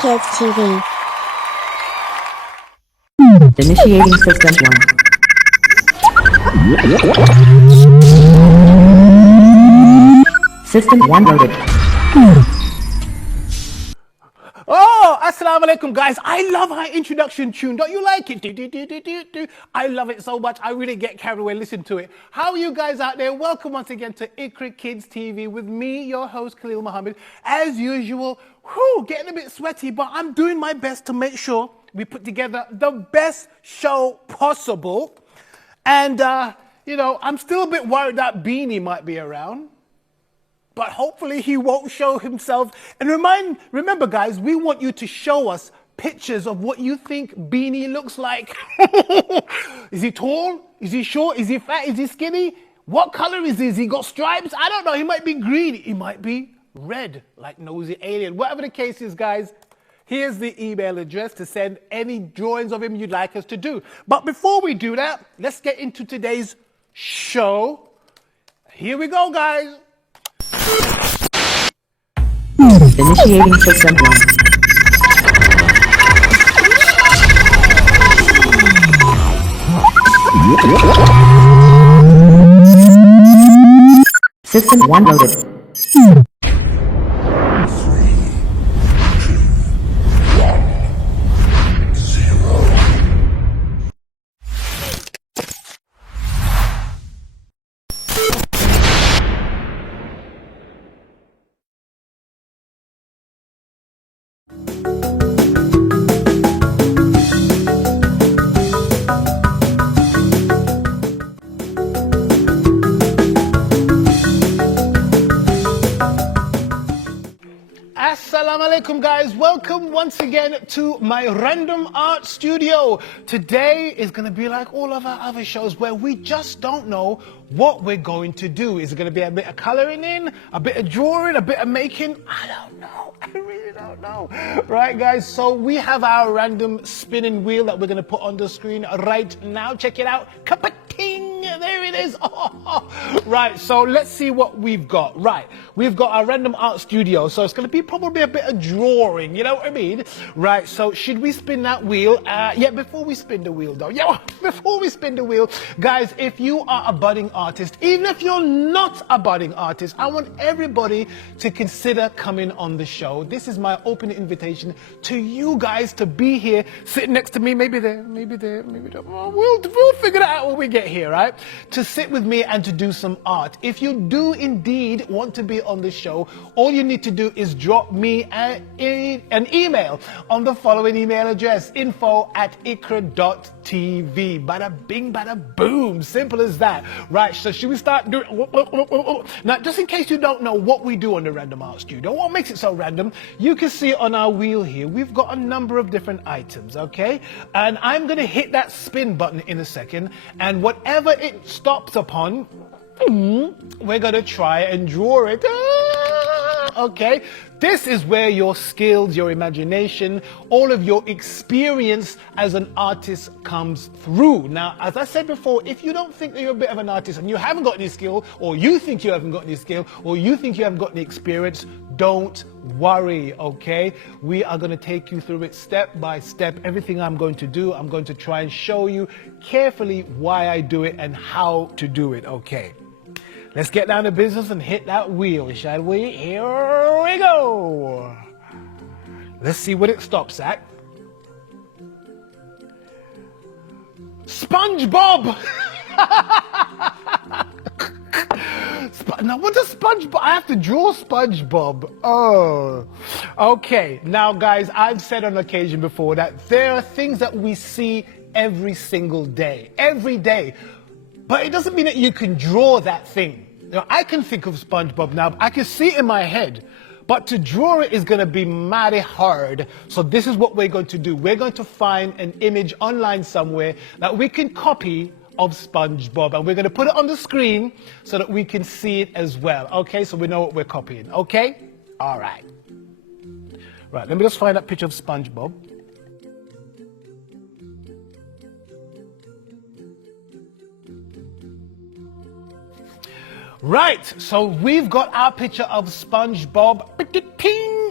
Kids TV. Initiating system 1. System 1 loaded. Oh, Assalamu Alaikum, guys. I love our introduction tune. Don't you like it? Do. I love it so much. I really get carried away listening to it. How are you guys out there? Welcome once again to IQRA Kids TV with me, your host, Khaleel Muhammad. As usual, getting a bit sweaty, but I'm doing my best to make sure we put together the best show possible. And, I'm still a bit worried that Beanie might be around. But hopefully he won't show himself. And remember, guys, we want you to show us pictures of what you think Beanie looks like. Is he tall? Is he short? Is he fat? Is he skinny? What color is he? Has he got stripes? I don't know. He might be green. He might be red, like Nosy Alien. Whatever the case is, guys, here's the email address to send any drawings of him you'd like us to do. But before we do that, let's get into today's show. Here we go, guys. Initiating system 1. System 1 loaded. Assalamu Alaikum, guys. Welcome once again to my random art studio. Today is going to be like all of our other shows where we just don't know what we're going to do. Is it going to be a bit of coloring in, a bit of drawing, a bit of making? I don't know. I really don't know. Right, guys, so we have our random spinning wheel that we're going to put on the screen right now. Check it out. Ka-pa-ting! There it is. Right, so let's see what we've got. Right, we've got our random art studio, so it's going to be probably a bit of drawing, you know what I mean? Right, so should we spin that wheel? Before we spin the wheel though, before we spin the wheel, guys, if you are a budding artist, even if you're not a budding artist, I want everybody to consider coming on the show. This is my open invitation to you guys to be here, sitting next to me, maybe there, maybe there. We'll figure that out when we get here, right? To sit with me and to do some art. If you do indeed want to be on the show, all you need to do is drop me an email on the following email address, info@iqra.tv. Bada bing, bada boom. Simple as that. Right, so should we start doing... Now, just in case you don't know what we do on the Random Art Studio, what makes it so random, you can see on our wheel here, we've got a number of different items, okay? And I'm going to hit that spin button in a second, and whatever it stops upon, we're going to try and draw it. Okay, this is where your skills, your imagination, all of your experience as an artist comes through. Now, as I said before, if you don't think that you're a bit of an artist and you haven't got any skill, or you think you haven't got any skill, or you think you haven't got any experience, don't worry, okay? We are going to take you through it step by step. Everything I'm going to do, I'm going to try and show you carefully why I do it and how to do it, okay? Let's get down to business and hit that wheel, shall we? Here we go. Let's see what it stops at. SpongeBob! Now, what's a SpongeBob? I have to draw SpongeBob. Oh, okay. Now, guys, I've said on occasion before that there are things that we see every single day. Every day. But it doesn't mean that you can draw that thing. Now, I can think of SpongeBob now. I can see it in my head. But to draw it is going to be mighty hard. So this is what we're going to do. We're going to find an image online somewhere that we can copy of SpongeBob. And we're going to put it on the screen so that we can see it as well. Okay, so we know what we're copying. Okay? All right. Right, let me just find that picture of SpongeBob. Right, so we've got our picture of SpongeBob.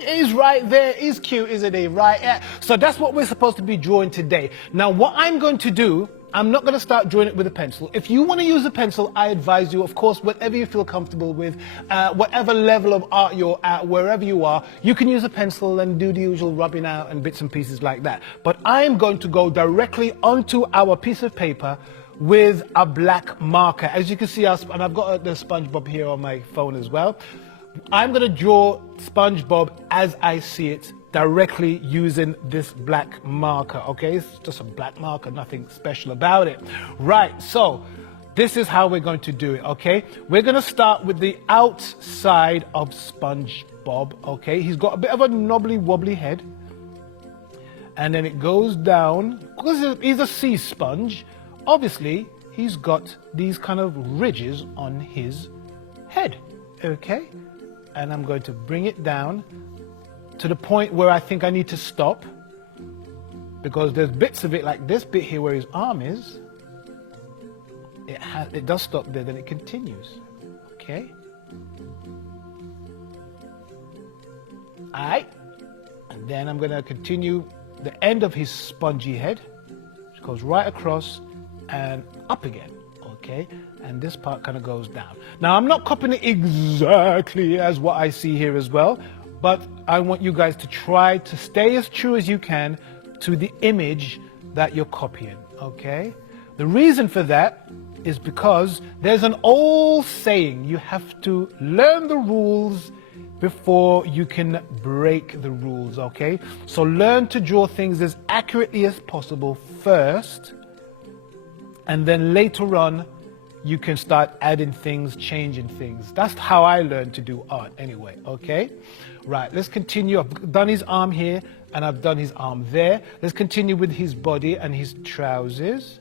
He's right there. He's cute, isn't he? Right? Yeah. So that's what we're supposed to be drawing today. Now, what I'm going to do, I'm not going to start drawing it with a pencil. If you want to use a pencil, I advise you, of course, whatever you feel comfortable with, whatever level of art you're at, wherever you are, you can use a pencil and do the usual rubbing out and bits and pieces like that. But I'm going to go directly onto our piece of paper with a black marker. As you can see, and I've got the SpongeBob here on my phone as well. I'm going to draw SpongeBob as I see it, directly using this black marker, okay? It's just a black marker, nothing special about it. Right, so this is how we're going to do it, okay? We're going to start with the outside of SpongeBob, okay? He's got a bit of a knobbly wobbly head. And then it goes down, because he's a sea sponge, obviously he's got these kind of ridges on his head, okay? And I'm going to bring it down to the point where I think I need to stop, because there's bits of it like this bit here where his arm is. It does stop there, then it continues. Okay. Alright. And then I'm going to continue the end of his spongy head, which goes right across and up again. Okay. And this part kind of goes down. Now I'm not copying it exactly as what I see here as well, but I want you guys to try to stay as true as you can to the image that you're copying, okay? The reason for that is because there's an old saying, you have to learn the rules before you can break the rules, okay? So learn to draw things as accurately as possible first, and then later on, you can start adding things, changing things. That's how I learned to do art anyway, okay? Right, let's continue. I've done his arm here, and I've done his arm there. Let's continue with his body and his trousers,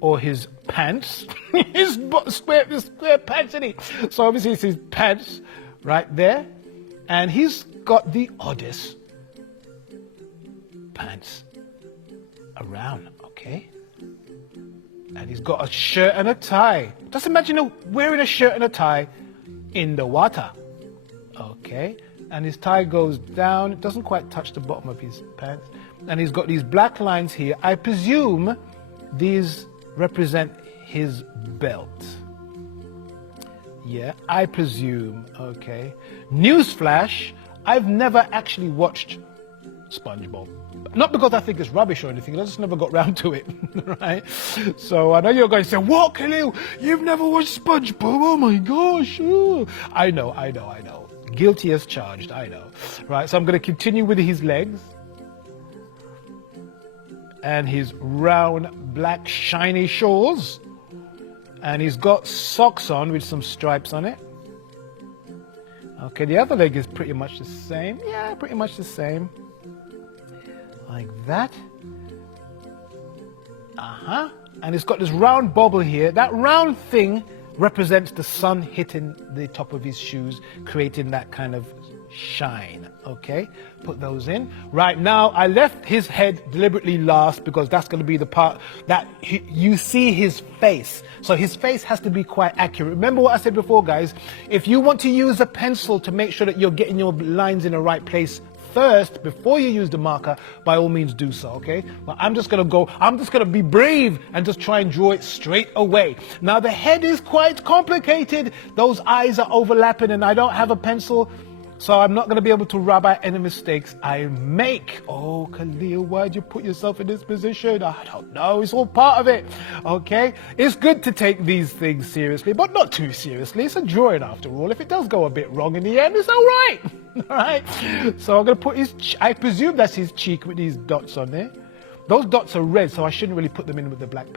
or his pants. his square pants, isn't he? So obviously it's his pants right there. And he's got the oddest pants around, okay? And he's got a shirt and a tie. Just imagine wearing a shirt and a tie in the water. Okay. And his tie goes down. It doesn't quite touch the bottom of his pants. And he's got these black lines here. I presume these represent his belt. Yeah, I presume. Okay. Newsflash, I've never actually watched SpongeBob. Not because I think it's rubbish or anything, I just never got round to it, right? So I know you're going to say, what, Khaleel? You've never watched SpongeBob? Oh my gosh. Ooh. I know. Guilty as charged, I know. Right, so I'm going to continue with his legs. And his round, black, shiny shorts. And he's got socks on with some stripes on it. Okay, the other leg is pretty much the same. Yeah, pretty much the same. Like that. And it's got this round bobble here. That round thing represents the sun hitting the top of his shoes, creating that kind of shine. Okay, put those in. Right, now I left his head deliberately last because that's going to be the part that you see his face. So his face has to be quite accurate. Remember what I said before, guys? If you want to use a pencil to make sure that you're getting your lines in the right place first, before you use the marker, by all means do so, okay? But I'm just gonna be brave and just try and draw it straight away. Now the head is quite complicated. Those eyes are overlapping and I don't have a pencil, so I'm not gonna be able to rub out any mistakes I make. Oh, Khaleel, why'd you put yourself in this position? I don't know, it's all part of it, okay? It's good to take these things seriously, but not too seriously. It's a drawing after all. If it does go a bit wrong in the end, it's all right. All right, so I'm going to put I presume that's his cheek with these dots on there. Those dots are red, so I shouldn't really put them in with the black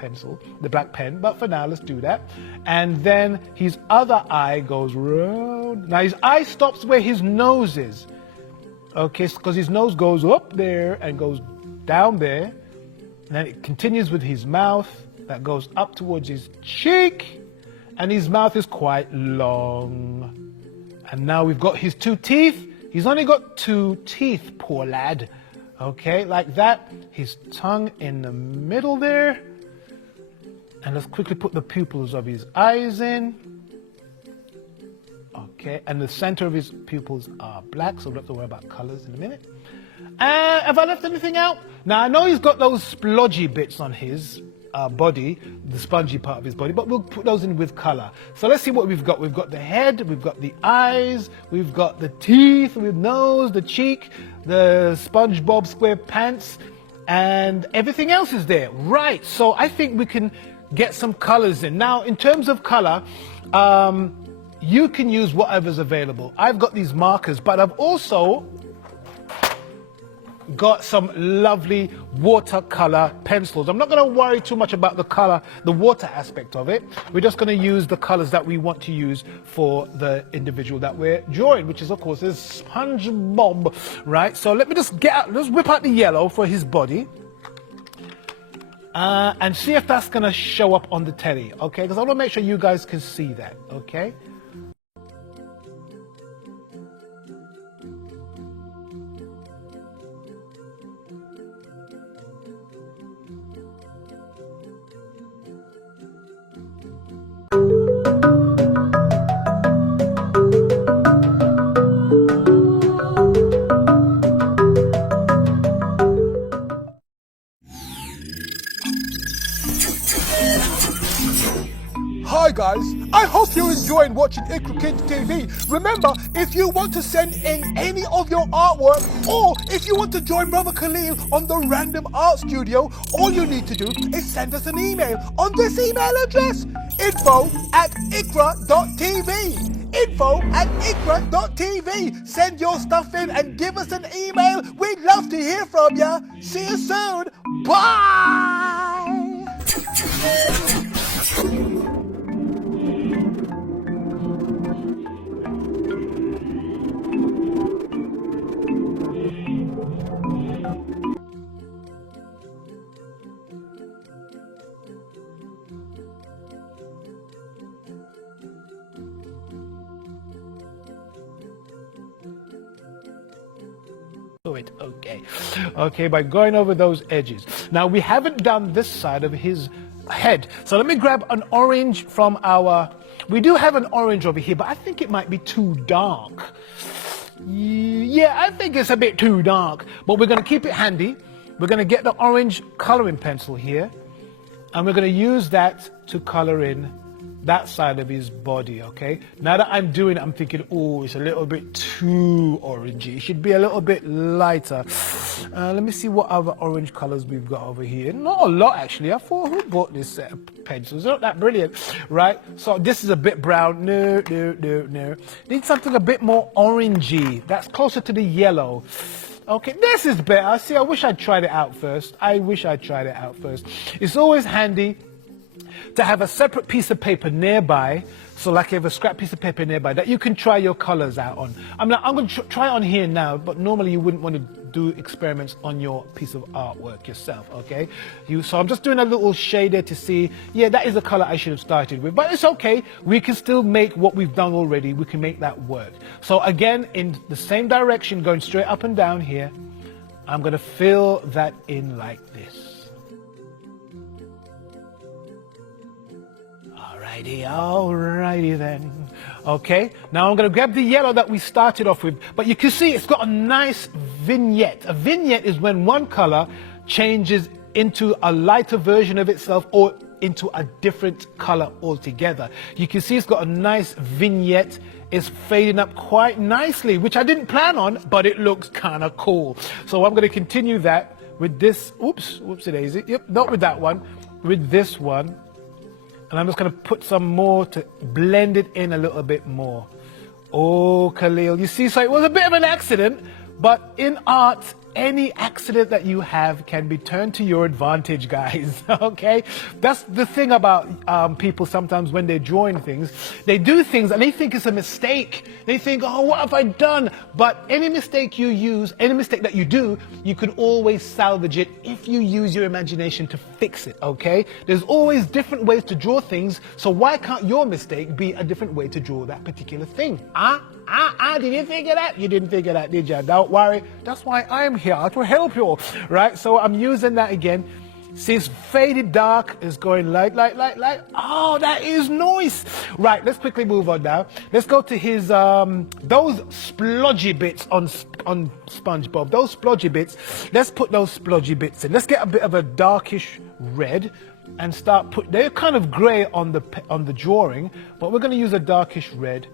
pen, but for now, let's do that. And then his other eye goes round. Now his eye stops where his nose is. Okay, because his nose goes up there and goes down there. And then it continues with his mouth that goes up towards his cheek. And his mouth is quite long. And now we've got his 2 teeth. He's only got 2 teeth, poor lad. Okay, like that. His tongue in the middle there. And let's quickly put the pupils of his eyes in. Okay, and the center of his pupils are black, so we don't have to worry about colors in a minute. Have I left anything out? Now, I know he's got those splodgy bits on his body, the spongy part of his body, but we'll put those in with color. So let's see what we've got. We've got the head, we've got the eyes, we've got the teeth, the nose, the cheek, the SpongeBob SquarePants, and everything else is there. Right, so I think we can get some colors in. Now, in terms of color, you can use whatever's available. I've got these markers, but I've also got some lovely watercolor pencils. I'm not going to worry too much about the color, the water aspect of it. We're just going to use the colors that we want to use for the individual that we're drawing, which is, of course, is SpongeBob, right? So let me just let's whip out the yellow for his body. And see if that's going to show up on the telly, okay? Because I want to make sure you guys can see that, okay? Hi guys, I hope you're enjoying watching IQRA KIDS TV. Remember, if you want to send in any of your artwork, or if you want to join Brother Khaleel on the Random Art Studio, all you need to do is send us an email on this email address, info@iqra.tv. info@iqra.tv. Send your stuff in and give us an email. We'd love to hear from you. See you soon. Bye. It okay, by going over those edges. Now we haven't done this side of his head, so let me grab an orange from we do have an orange over here, but I think it might be too dark. Yeah, I think it's a bit too dark, but we're going to keep it handy. We're going to get the orange coloring pencil here, and we're going to use that to color in that side of his body, okay? Now that I'm doing it, I'm thinking, oh, it's a little bit too orangey. It should be a little bit lighter. Let me see what other orange colors we've got over here. Not a lot, actually. I thought, who bought this set of pencils? They're not that brilliant, right? So this is a bit brown. No. Need something a bit more orangey. That's closer to the yellow. Okay, this is better. See, I wish I'd tried it out first. It's always handy to have a separate piece of paper nearby, so like you have a scrap piece of paper nearby that you can try your colors out on. I'm going to try on here now, but normally you wouldn't want to do experiments on your piece of artwork yourself, okay? So I'm just doing a little shade there to see, yeah, that is the color I should have started with, but it's okay. We can still make what we've done already. We can make that work. So again, in the same direction, going straight up and down here, I'm going to fill that in like this. Alrighty then. Okay, now I'm going to grab the yellow that we started off with, but you can see it's got a nice vignette. A vignette is when one color changes into a lighter version of itself or into a different color altogether. You can see it's got a nice vignette. It's fading up quite nicely, which I didn't plan on, but it looks kind of cool. So I'm going to continue that with this. Whoopsie daisy. Yep, not with that one, with this one. And I'm just going to put some more to blend it in a little bit more. Oh, Khaleel, you see, so it was a bit of an accident, but in art, any accident that you have can be turned to your advantage, guys, okay? That's the thing about people sometimes when they're drawing things. They do things and they think it's a mistake. They think, oh, what have I done? But any mistake you use, any mistake that you do, you can always salvage it if you use your imagination to fix it, okay? There's always different ways to draw things, so why can't your mistake be a different way to draw that particular thing? Did you figure that? You didn't figure that, did you? Don't worry. That's why I'm here, to help you, right? So I'm using that again. See, it's faded dark. It's going light. Oh, that is nice. Right, let's quickly move on now. Let's go to his, those splodgy bits on SpongeBob. Those splodgy bits, let's put those splodgy bits in. Let's get a bit of a darkish red and start they're kind of grey on the drawing, but we're going to use a darkish red.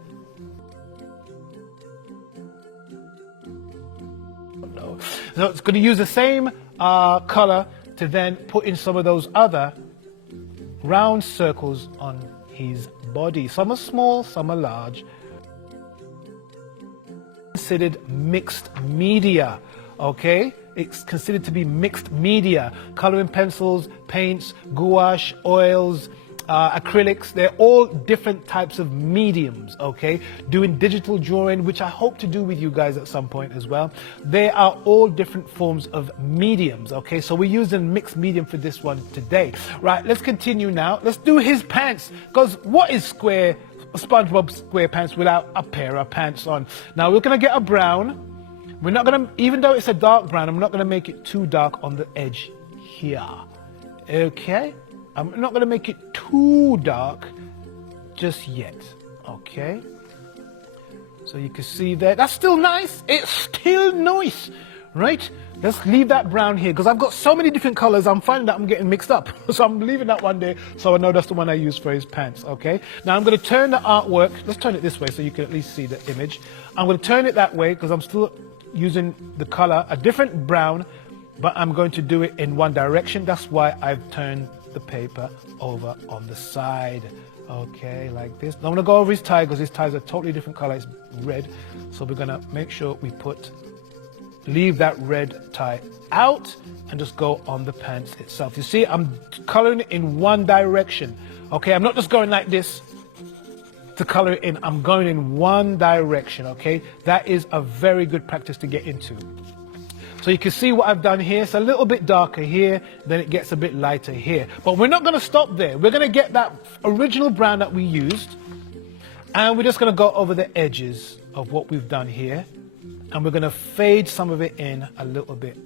So it's going to use the same color to then put in some of those other round circles on his body. Some are small, some are large. Considered mixed media, okay? It's considered to be mixed media. Coloring pencils, paints, gouache, oils, acrylics, they're all different types of mediums, okay? Doing digital drawing, which I hope to do with you guys at some point as well. They are all different forms of mediums, okay? So we're using mixed medium for this one today. Right, let's continue now. Let's do his pants, because what is SpongeBob SquarePants without a pair of pants on? Now we're gonna get a brown. We're not gonna, even though it's a dark brown, I'm not gonna make it too dark on the edge here, okay? I'm not going to make it too dark just yet, okay? So you can see that. That's still nice. It's still nice, right? Let's leave that brown here because I've got so many different colors. I'm finding that I'm getting mixed up. So I'm leaving that one there so I know that's the one I use for his pants, okay? Now I'm going to turn the artwork. Let's turn it this way so you can at least see the image. I'm going to turn it that way because I'm still using the color, a different brown, but I'm going to do it in one direction. That's why I've turned the paper over on the side, okay, like this. Now I'm gonna go over his tie because his tie is a totally different color. It's red, so we're gonna make sure we leave that red tie out and just go on the pants itself. You see, I'm coloring it in one direction, okay? I'm not just going like this to color it in. I'm going in one direction, okay? That is a very good practice to get into. So you can see what I've done here. It's a little bit darker here, then it gets a bit lighter here. But we're not going to stop there. We're going to get that original brown that we used, and we're just going to go over the edges of what we've done here, and we're going to fade some of it in a little bit.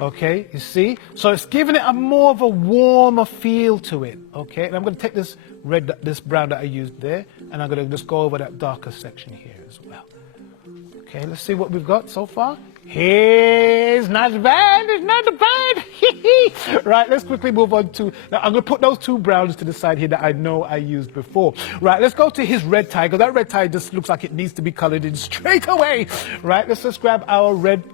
Okay, you see? So it's giving it a more of a warmer feel to it, okay? And I'm going to take this brown that I used there, and I'm going to just go over that darker section here as well. Okay, let's see what we've got so far. It's not bad, it's not bad. Right, let's quickly move on to, now I'm going to put those two browns to the side here that I know I used before. Right, let's go to his red tie, because that red tie just looks like it needs to be colored in straight away. Right, let's just grab our red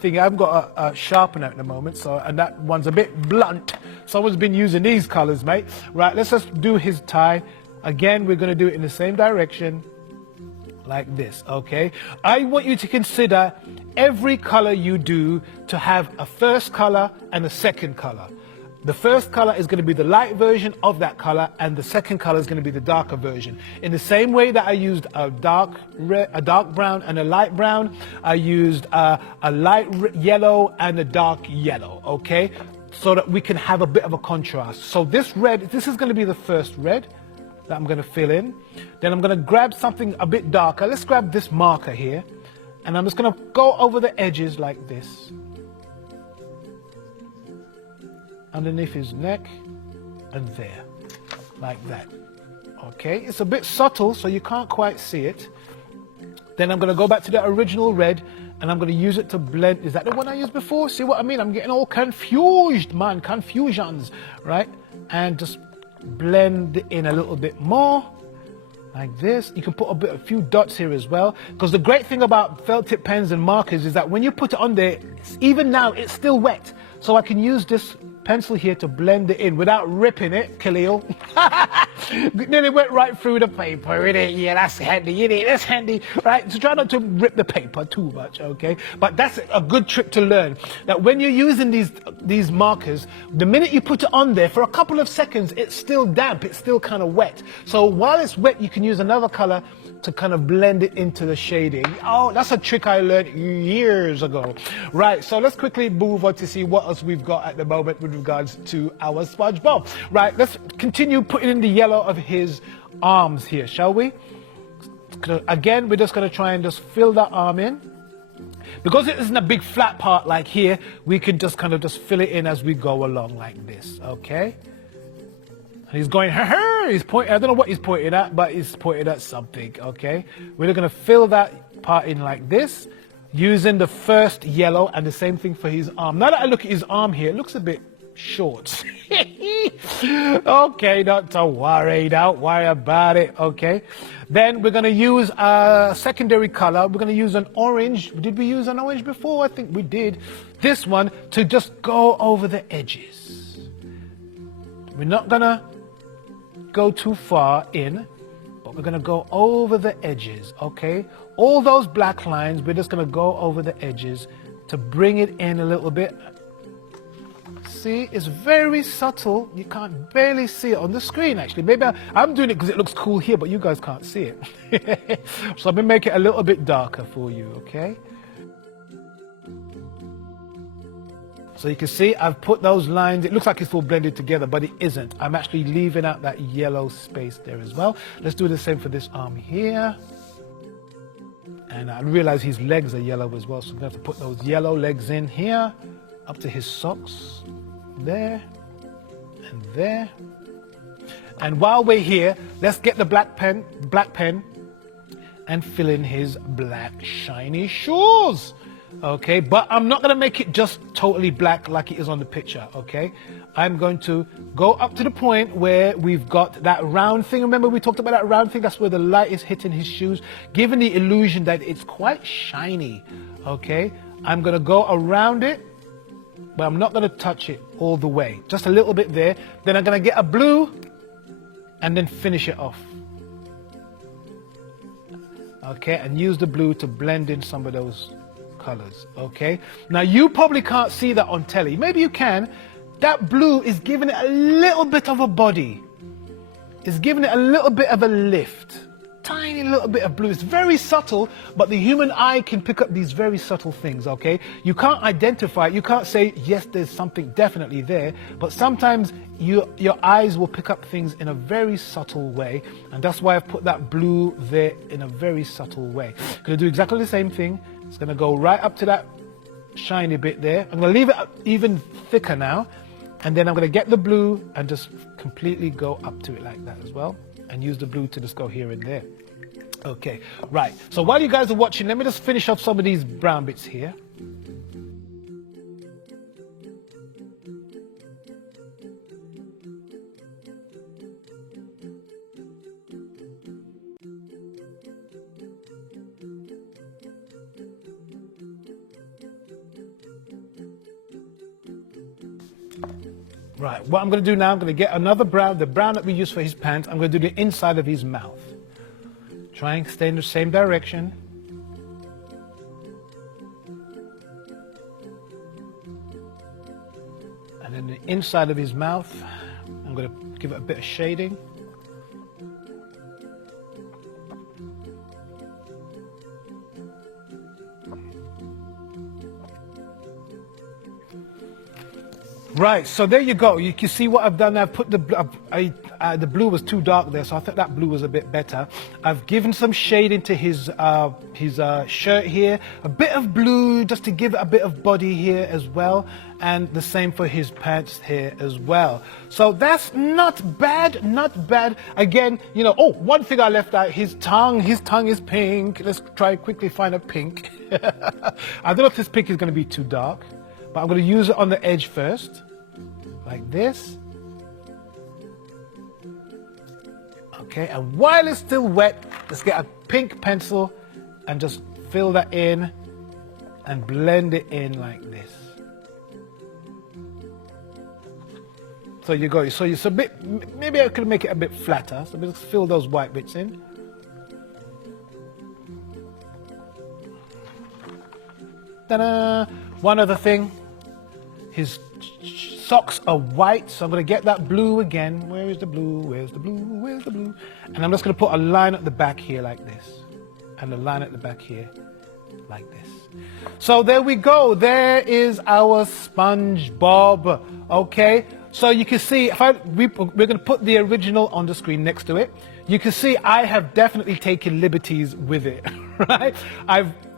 thing. I haven't got a sharpener at the moment, so, and that one's a bit blunt. Someone's been using these colors, mate. Right, let's just do his tie. Again, we're going to do it in the same direction, like this, okay? I want you to consider every color you do to have a first color and a second color. The first color is going to be the light version of that color, and the second color is going to be the darker version. In the same way that I used a dark brown and a light brown, I used a light yellow and a dark yellow, okay? So that we can have a bit of a contrast. So this red, this is going to be the first red that I'm going to fill in. Then I'm going to grab something a bit darker. Let's grab this marker here, and I'm just going to go over the edges like this, underneath his neck and there, like that. Okay, it's a bit subtle so you can't quite see it. Then I'm going to go back to the original red, and I'm going to use it to blend. Is that the one I used before? See what I mean? I'm getting all confused, man. Confusions, right? And just blend it in a little bit more, like this. You can put a few dots here as well, because the great thing about felt tip pens and markers is that when you put it on there, even now it's still wet. So I can use this pencil here to blend it in without ripping it, Khaleel. Then it went right through the paper, innit? Yeah, that's handy, innit? That's handy, right? So try not to rip the paper too much, okay? But that's a good trick to learn, that when you're using these markers, the minute you put it on there, for a couple of seconds, it's still damp, it's still kind of wet. So while it's wet, you can use another color to kind of blend it into the shading. Oh, that's a trick I learned years ago. Right, so let's quickly move on to see what else we've got at the moment with regards to our SpongeBob. Right, let's continue putting in the yellow of his arms here, shall we? Again, we're just going to try and just fill that arm in. Because it isn't a big flat part like here, we can just kind of just fill it in as we go along like this, okay? And he's going, ha, he's pointing, I don't know what he's pointing at, but he's pointing at something, okay? We're gonna fill that part in like this, using the first yellow, and the same thing for his arm. Now that I look at his arm here, it looks a bit short. Okay, not to worry, don't worry about it, okay? Then we're gonna use a secondary color. We're gonna use an orange. Did we use an orange before? I think we did. This one to just go over the edges. We're not gonna go too far in, but we're gonna go over the edges, okay? All those black lines, we're just gonna go over the edges to bring it in a little bit. See, it's very subtle. You can't barely see it on the screen, actually. Maybe I'm doing it because it looks cool here, but you guys can't see it. So I'm gonna make it a little bit darker for you, okay? So you can see I've put those lines, it looks like it's all blended together, but it isn't. I'm actually leaving out that yellow space there as well. Let's do the same for this arm here. And I realize his legs are yellow as well, so I'm gonna have to put those yellow legs in here, up to his socks, there, and there. And while we're here, let's get the black pen, and fill in his black shiny shoes. Okay, but I'm not gonna make it just totally black like it is on the picture, okay? I'm going to go up to the point where we've got that round thing. Remember we talked about that round thing? That's where the light is hitting his shoes, giving the illusion that it's quite shiny, okay? I'm gonna go around it, but I'm not gonna touch it all the way. Just a little bit there. Then I'm gonna get a blue and then finish it off. Okay, and use the blue to blend in some of those colors, okay? Now you probably can't see that on telly. Maybe you can. That blue is giving it a little bit of a body. It's giving it a little bit of a lift. Tiny little bit of blue. It's very subtle, but the human eye can pick up these very subtle things, okay? You can't identify it. You can't say, yes, there's something definitely there, but sometimes your eyes will pick up things in a very subtle way, and that's why I've put that blue there in a very subtle way. I'm gonna do exactly the same thing. It's gonna go right up to that shiny bit there. I'm gonna leave it even thicker now, and then I'm gonna get the blue and just completely go up to it like that as well, and use the blue to just go here and there. Okay, right. So while you guys are watching, let me just finish off some of these brown bits here. Right, what I'm going to do now, I'm going to get another brown, the brown that we used for his pants. I'm going to do the inside of his mouth. Try and stay in the same direction. And then the inside of his mouth, I'm going to give it a bit of shading. Right, so there you go. You can see what I've done. I've put the blue was too dark there, so I thought that blue was a bit better. I've given some shade into his shirt here, a bit of blue just to give it a bit of body here as well, and the same for his pants here as well. So that's not bad, not bad. Again, you know, oh, one thing I left out, his tongue is pink. Let's try and quickly find a pink. I don't know if this pink is going to be too dark, but I'm going to use it on the edge first, like this. Okay, and while it's still wet, let's get a pink pencil and just fill that in and blend it in like this. So you go, so it's a bit, maybe I could make it a bit flatter, so just fill those white bits in. Ta-da! One other thing, his socks are white, so I'm going to get that blue again. Where is the blue? Where's the blue? Where's the blue? And I'm just going to put a line at the back here like this, and a line at the back here like this. So there we go. There is our SpongeBob. Okay, so you can see if we're going to put the original on the screen next to it. You can see I have definitely taken liberties with it, right?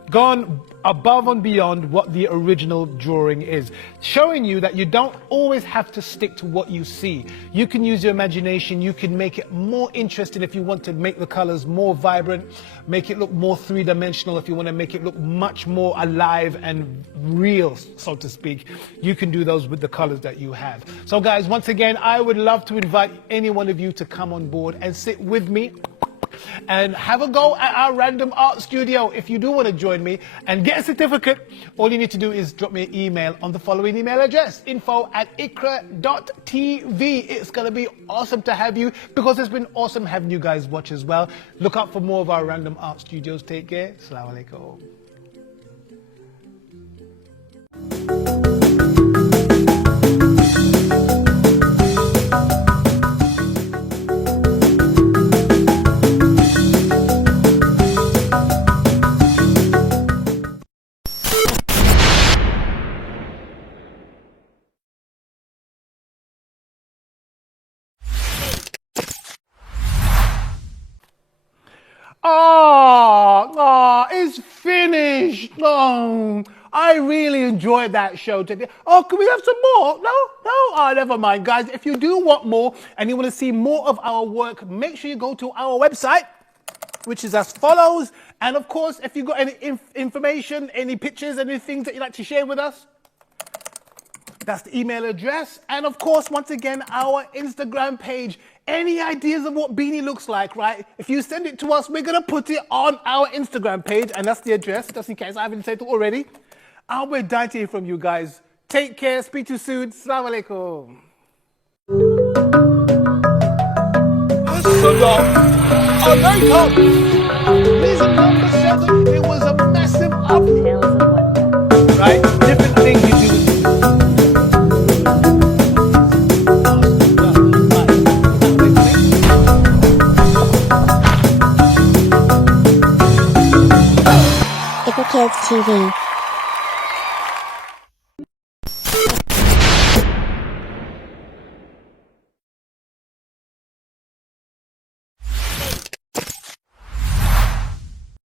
gone above and beyond what the original drawing is, showing you that you don't always have to stick to what you see. You can use your imagination, you can make it more interesting if you want to make the colors more vibrant, make it look more three-dimensional, if you want to make it look much more alive and real, so to speak. You can do those with the colors that you have. So guys, once again, I would love to invite any one of you to come on board and sit with me and have a go at our random art studio. If you do want to join me and get a certificate, all you need to do is drop me an email on the following email address: info@iqra.tv. It's going to be awesome to have you, because it's been awesome having you guys watch as well. Look out for more of our random art studios. Take care. Salaamu Alaykum. It's finished. Oh, I really enjoyed that show today. Oh, can we have some more? No? Oh, never mind, guys. If you do want more and you want to see more of our work, make sure you go to our website, which is as follows. And of course, if you've got any information, any pictures, any things that you'd like to share with us, that's the email address. And of course, once again, our Instagram page. Any ideas of what Beanie looks like, right? If you send it to us, we're going to put it on our Instagram page. And that's the address, just in case I haven't said it already. And we're dying to hear from you guys. Take care. Speak to you soon. Salaamu Alaykum. Assalamu Alaykum. Reason number 7, it was a massive uphill. Right? Different things you do. IQRA KIDS TV.